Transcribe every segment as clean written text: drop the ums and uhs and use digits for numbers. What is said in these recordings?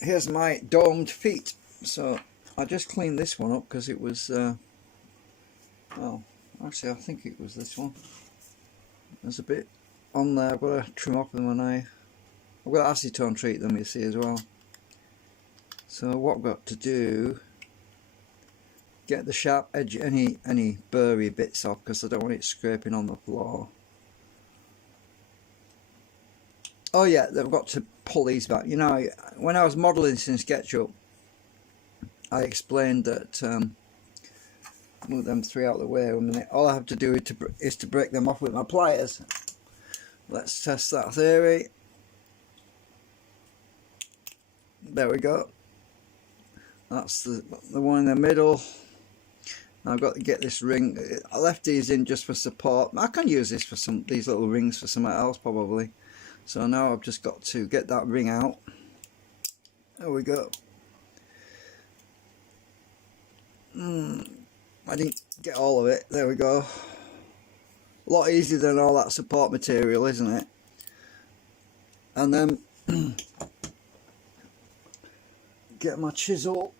here's my domed feet. So I just cleaned this one up because it was well, actually I think it was this one. There's a bit on there. I've got to trim off them when I've got to acetone treat them, you see, as well. So what I've got to do, get the sharp edge, any burry bits off, because I don't want it scraping on the floor. Oh yeah, they've got to pull these back. You know, when I was modelling this in SketchUp, I explained that move them three out of the way a minute. All I have to do is to break them off with my pliers. Let's test that theory. There we go. That's the one in the middle. I've got to get this ring. I left these in just for support. I can use this for these little rings for something else probably. So now I've just got to get that ring out. There we go. I didn't get all of it. There we go. A lot easier than all that support material, isn't it? And then get my chisel.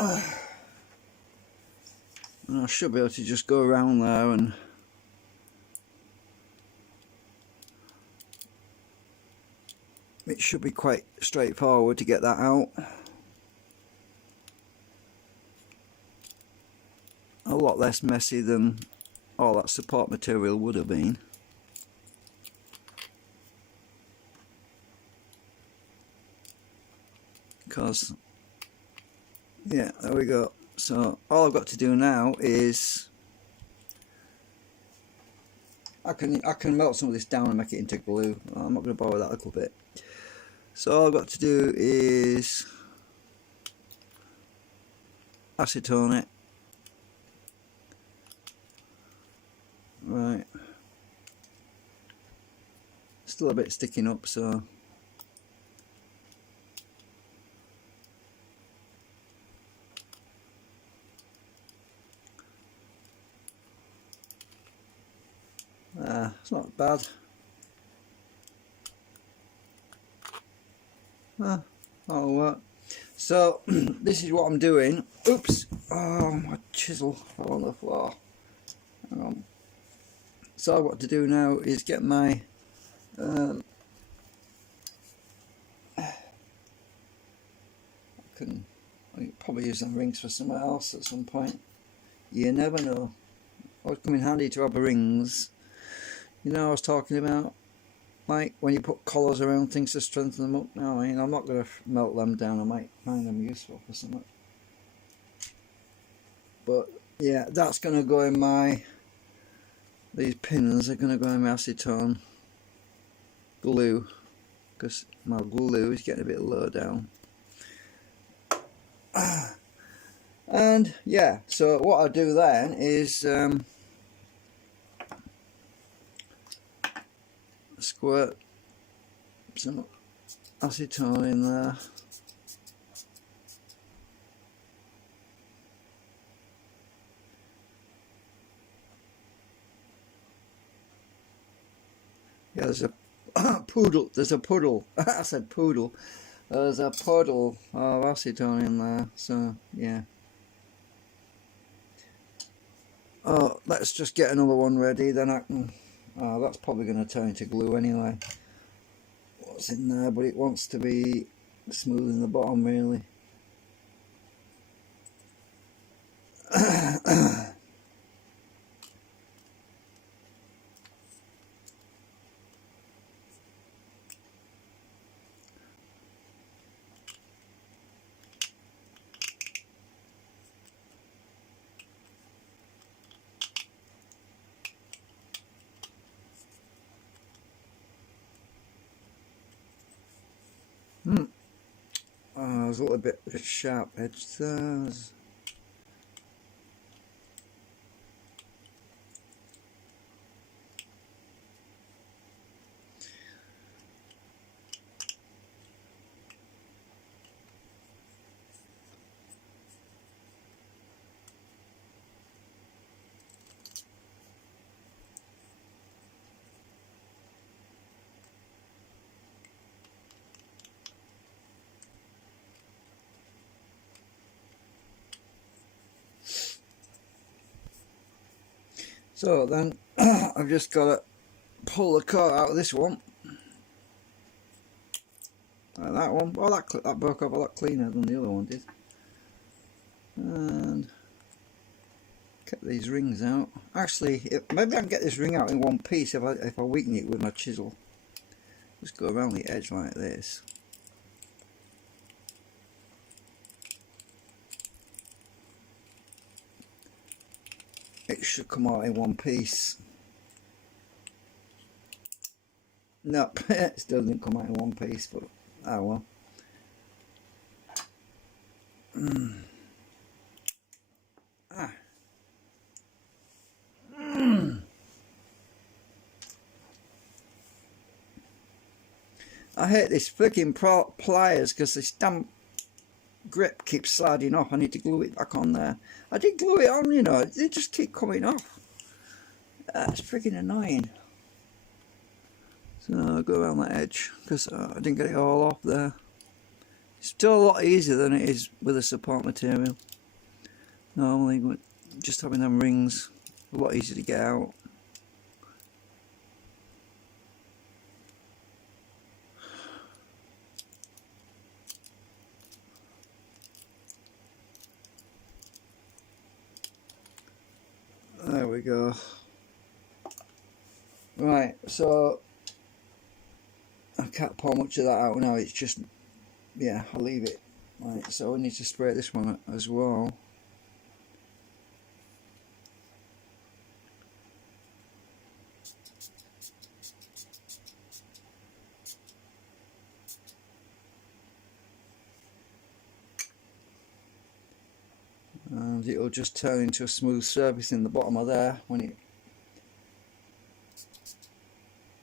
And I should be able to just go around there and it should be quite straightforward to get that out. A lot less messy than all that support material would have been. Because, yeah, there we go. So all I've got to do now is I can melt some of this down and make it into glue. I'm not going to bother that a little bit. So all I've got to do is acetone it. Right. Still a bit sticking up, so it's not bad. That'll work. So this is what I'm doing. Oops! Oh, my chisel fell on the floor. Hang on. So what to do now is get my I can probably use them rings for somewhere else at some point. You never know. It would come in handy to have rings. You know, I was talking about, like when you put collars around things to strengthen them up. No, I mean, I'm not going to melt them down. I might find them useful for something. But yeah, that's going to go in my. These pins are going to go in my acetone glue, because my glue is getting a bit low down. And yeah, so what I do then is squirt some acetone in there. Yeah, there's a poodle. There's a puddle. I said poodle. There's a puddle of acetone in there. So yeah. Oh, let's just get another one ready. Then I can. Oh, that's probably going to turn into glue anyway. What's in there? But it wants to be smooth in the bottom, really. There's a little bit of a sharp edge there. So then I've just got to pull the core out of this one. Like that one. Oh, that broke up a lot cleaner than the other one did. And get these rings out. Actually, maybe I can get this ring out in one piece if I weaken it with my chisel. Just go around the edge like this. It should come out in one piece. Nope, it still didn't come out in one piece, but oh well. I hate this freaking pliers because this damn grip keeps sliding off. I need to glue it back on there. I did glue it on, you know, they just keep coming off. That's freaking annoying. So I'll go around that edge because I didn't get it all off there. It's still a lot easier than it is with a support material. Normally just having them rings, a lot easier to get out. There we go. Right, so I can't pour much of that out now, it's just, yeah, I'll leave it. Right, so I need to spray this one as well. And it'll just turn into a smooth surface in the bottom of there when it...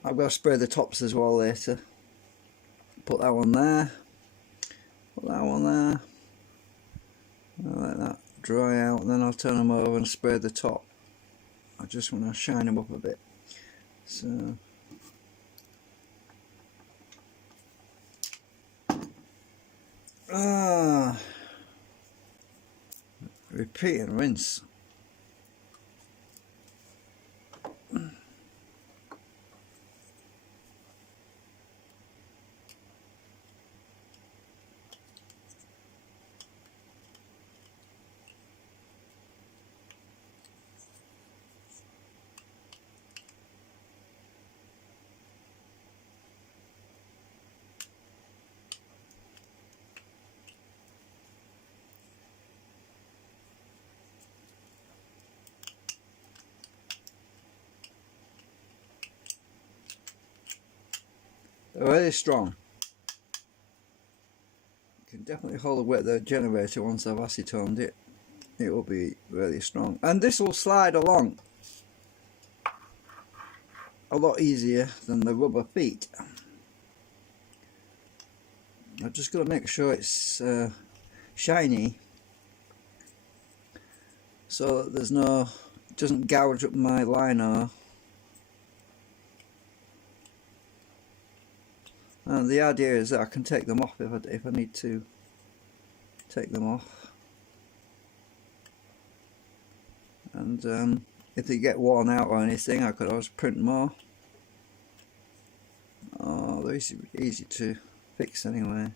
I've got to spray the tops as well later. Put that one there. Put that one there. I'll let that dry out and then I'll turn them over and spray the top. I just want to shine them up a bit. So... repeat and rinse. They're really strong. You can definitely hold the weight of the generator once I've acetoned it. It will be really strong. And this will slide along a lot easier than the rubber feet. I've just got to make sure it's shiny so that there's no, it doesn't gouge up my liner. And the idea is that I can take them off if I need to take them off. And if they get worn out or anything, I could always print more. Oh, they're easy to fix anyway.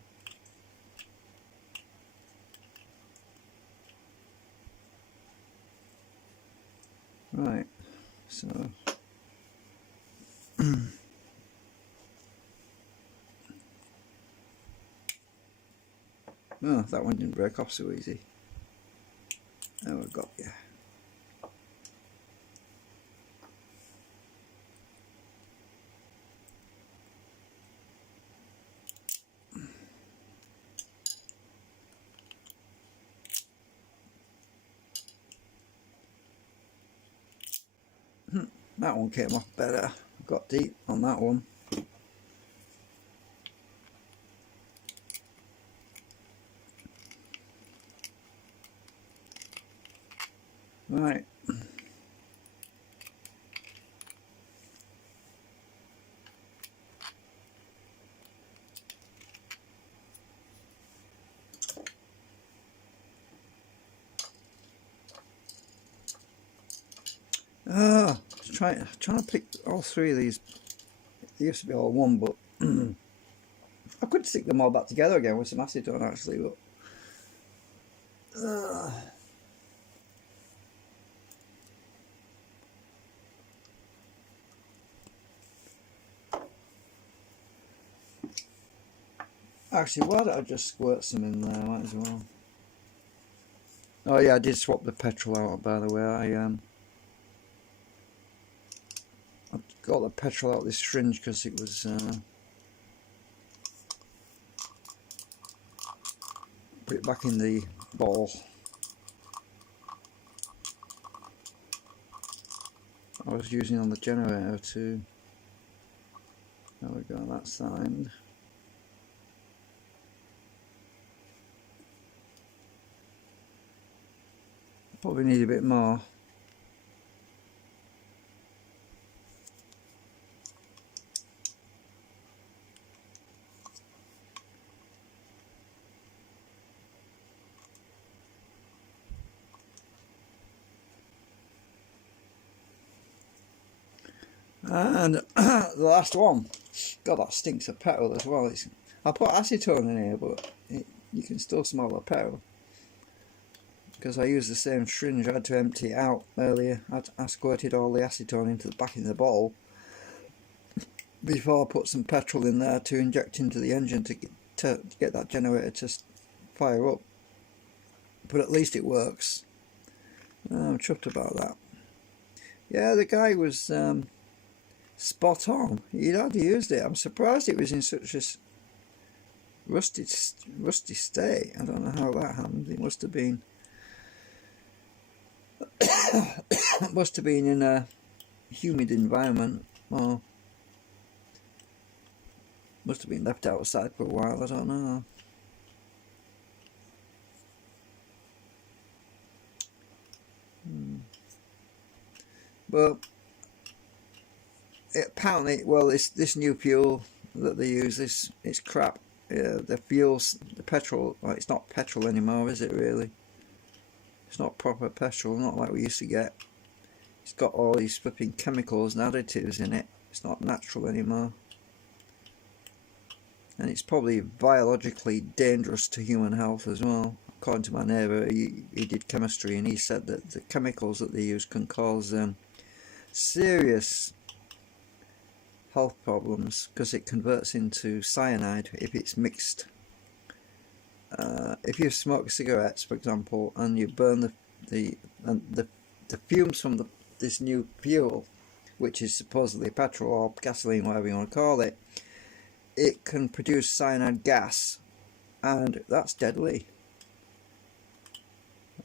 Right, so oh, that one didn't break off so easy. There we go, yeah. That one came off better. Got deep on that one. Right. Trying to pick all three of these. They used to be all one, but I could stick them all back together again with some acetone actually, but actually, why don't I just squirt some in there? Might as well. Oh yeah, I did swap the petrol out, by the way. I got the petrol out of this syringe because it was put it back in the bottle. I was using on the generator too. There we go, that's signed. Probably need a bit more. And the last one, God, that stinks of petrol as well. I put acetone in here, but you can still smell the petrol. Because I used the same syringe, I had to empty it out earlier. I squirted all the acetone into the back of the bottle before I put some petrol in there to inject into the engine to get that generator to fire up. But at least it works. I'm chuffed about that. Yeah, the guy was spot on. He'd already used it. I'm surprised it was in such a rusty state. I don't know how that happened. It must have been in a humid environment, or must have been left outside for a while. I don't know. But apparently, well, this new fuel that they use, it's crap. The fuels, the petrol, well, it's not petrol anymore, is it really? It's not proper petrol, not like we used to get. It's got all these flipping chemicals and additives in it. It's not natural anymore. And it's probably biologically dangerous to human health as well. According to my neighbour, he did chemistry, and he said that the chemicals that they use can cause serious health problems because it converts into cyanide if it's mixed. If you smoke cigarettes, for example, and you burn the fumes from this new fuel, which is supposedly petrol or gasoline, whatever you want to call it, it can produce cyanide gas, and that's deadly.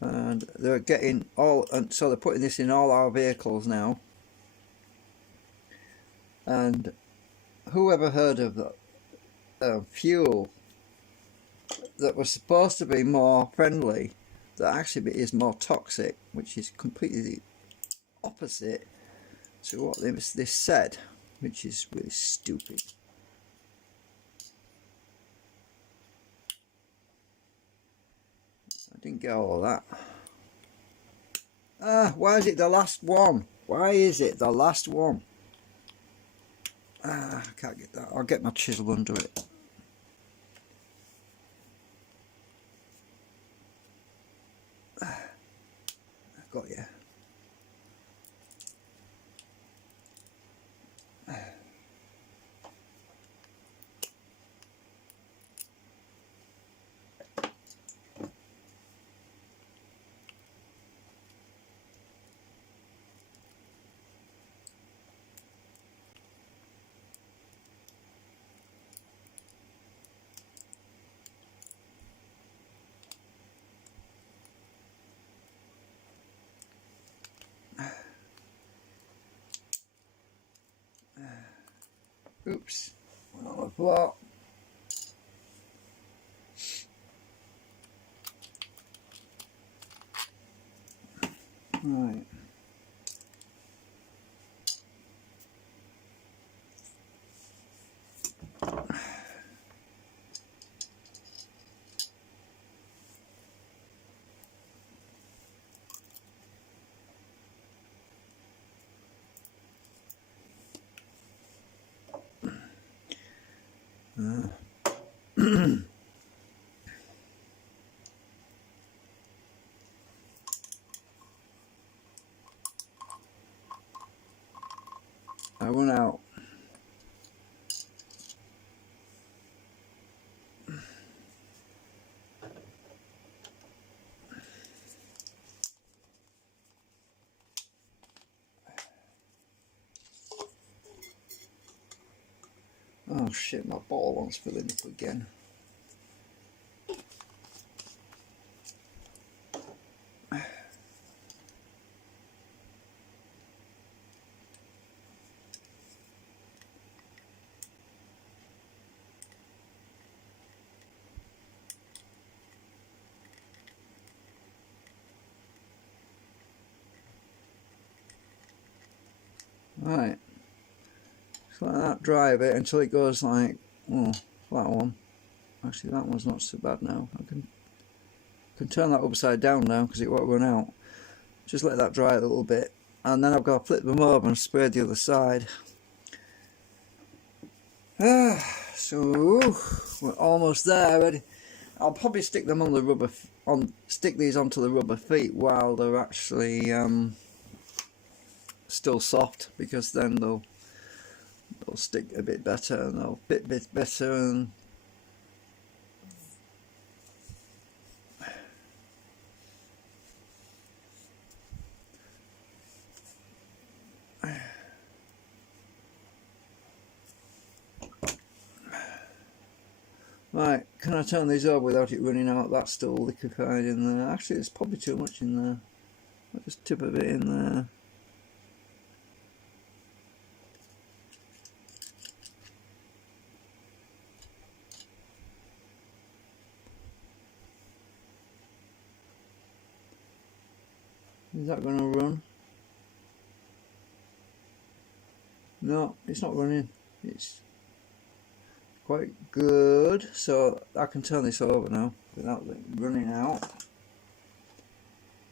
And they're getting and so they're putting this in all our vehicles now. And who ever heard of fuel that was supposed to be more friendly, that actually is more toxic, which is completely the opposite to what this said, which is really stupid. I didn't get all of that. Why is it the last one? Why is it the last one? I can't get that. I'll get my chisel under it. I've got you. Oops, went on the floor. Right. I run out. Oh shit, my bottle wants filling up again. Right, just let that dry a bit until it goes like, oh, that one. Actually, that one's not so bad now. I can turn that upside down now because it won't run out. Just let that dry a little bit, and then I've got to flip them over and spray the other side. So we're almost there. Ready? I'll probably stick them on the rubber, stick these onto the rubber feet while they're actually still soft, because then they'll stick a bit better and they'll fit a bit better. And right, can I turn these over without it running out? That's still liquefied in there. Actually, there's probably too much in there. I'll just tip a bit in there. Is that going to run? No, it's not running. It's quite good. So I can turn this over now without it running out.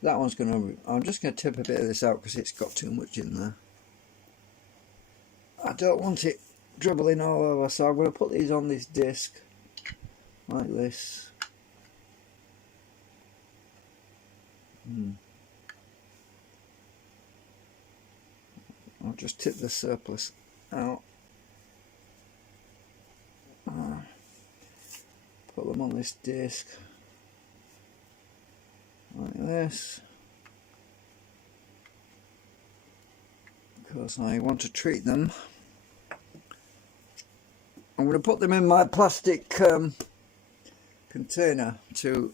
That one's going to... I'm just going to tip a bit of this out because it's got too much in there. I don't want it dribbling all over, so I'm going to put these on this disc like this. I'll just tip the surplus out. Put them on this disc like this, because I want to treat them. I'm going to put them in my plastic container to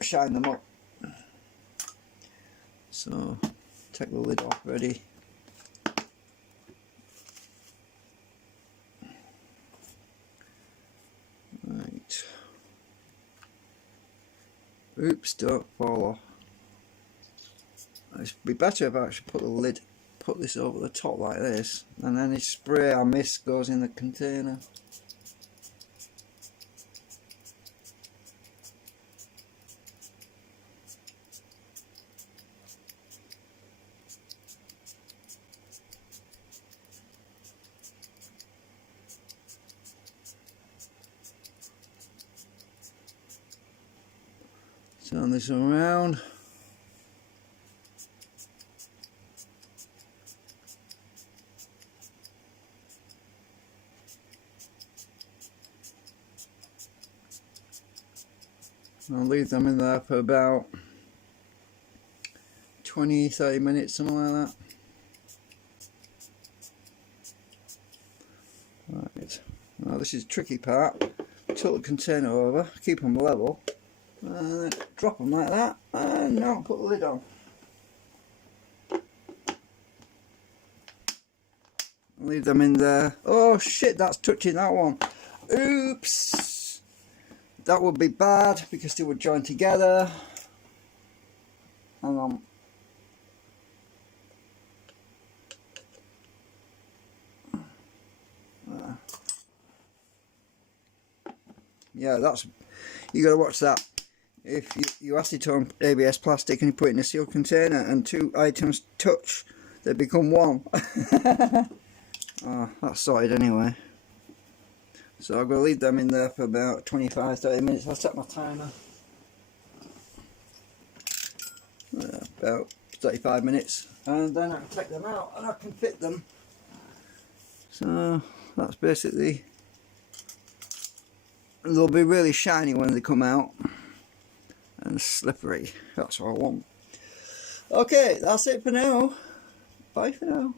shine them up. So take the lid off, ready. Right. Oops, don't fall off. It'd be better if I actually put this over the top like this, and any spray I miss goes in the container. Turn this around. I'll leave them in there for about 20-30 minutes, something like that. Right. Now this is the tricky part. Tilt the container over, keep them level, and then drop them like that, and now put the lid on. Leave them in there. Oh shit, that's touching that one. Oops. That would be bad because they would join together. Hang on. Yeah, that's, you got to watch that. If you acetone ABS plastic and you put it in a sealed container and two items touch, they become one. Oh, that's sorted anyway. So I'm going to leave them in there for about 25-30 minutes. I'll set my timer. About 35 minutes, and then I can take them out and I can fit them. So that's basically, they'll be really shiny when they come out and slippery. That's what I want. Okay, that's it for now. Bye for now.